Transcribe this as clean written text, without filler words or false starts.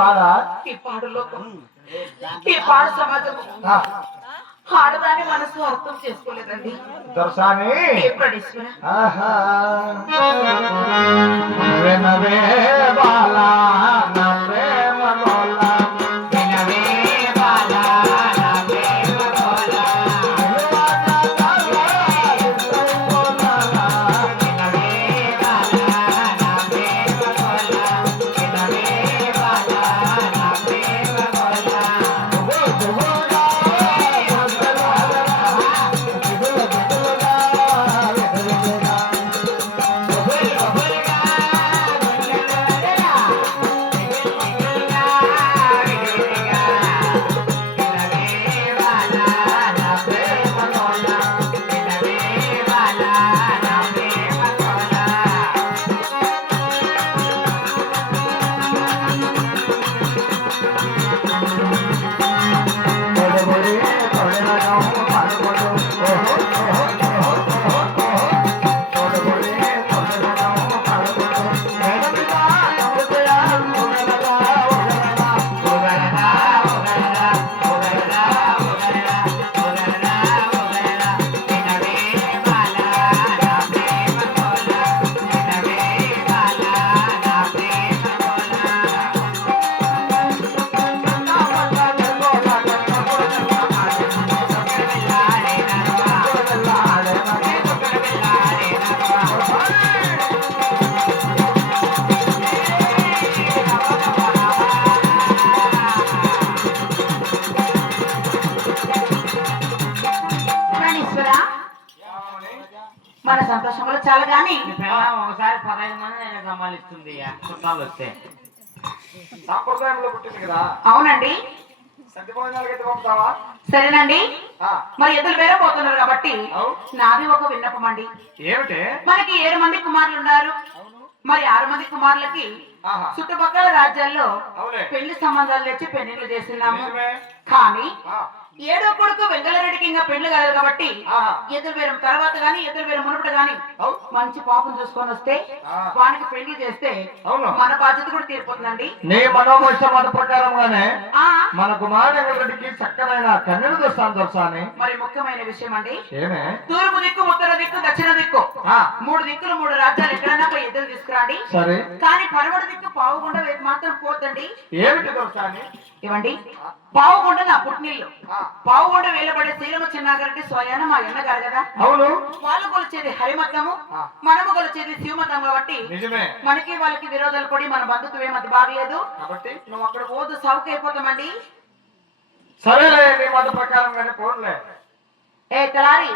బాధ ఈ పాడు లోకం, ఈ పాడు సమాజం ఆడదాని మనసు అర్థం చేసుకోలేదండి. దొరసాని ప్రణీశ్వర ఆహా వినవే బాలా నా ప్రేమ లోలా వినవే బాలా నా ప్రేమ లోలా మన సంతోషంలో చాలా గాని ఒకసారి 15 మంది నేను సంభాలిస్తుంది చుట్టాలు వస్తే సాంప్రదాయంలో పుట్టింది కదా. అవునండి, సత్యభోజనాలకి అయితే పంపుతావా? సరేనండి. మరి ఎద్దులు వేరే పోతున్నారు కాబట్టి నాది ఒక విన్నపం అండి. ఏమిటే? మనకి 7 మంది కుమారులు ఉన్నారు. మరి 6 మంది కుమారులకి చుట్టుపక్కల రాజ్యాల్లో పెళ్లి సంబంధాలు తెచ్చి పెళ్లిళ్ళు చేస్తున్నాము. కానీ 7వ కొడుకు వెంగళరెడ్డికి ఇంకా పెళ్లి కలదు కాబట్టి ఎదురు వేరం తర్వాత గాని ఎదురు వేరం మునుపటి గాని మంచి పాపం చూసుకొని వస్తే వానికి పెళ్లి చేస్తే మన బాధ్యత కూడా తీరిపోతుందండి. నీ మనోమోష మత ప్రకారంగానే మన కుమారుడికి చక్కనైన కన్యలు చూస్తాను దొరసాని. మరి ముఖ్యమైన విషయం అండి, ఏమే? తూర్పు దిక్కు, ఉత్తర దిక్కు, దక్షిణ దిక్కు 3 దిక్కులు 3 రాజ్యాలు ఎక్కడైనా పోయి ఎదురు తీసుకురండి. సరే, కానీ పడమటి దిక్కు పావుగుండ మాత్రం పోతండి. ఏమిటి దొరసాని? ఇవ్వండి. పావుగుండ నా పుట్టినిల్లు. పావుగుండ వేలబడే శీలము చిన్నాగరెడ్డి స్వయాన మా ఎన్నగారు కదా. అవును, వాళ్ళు కొలిచేది హరిమతము, మనము కొలిచేది శివమతం కాబట్టి నిజమే. మనకి వాళ్ళకి విరోధాలు పడి మన బంధుత్వం ఏమది బాగలేదు కాబట్టి నువ్వు అక్కడ పోదు సౌక అయిపోతామండి. సరేలే, నీ మత ప్రకారంగానే పోన్లే. ఏ తలారి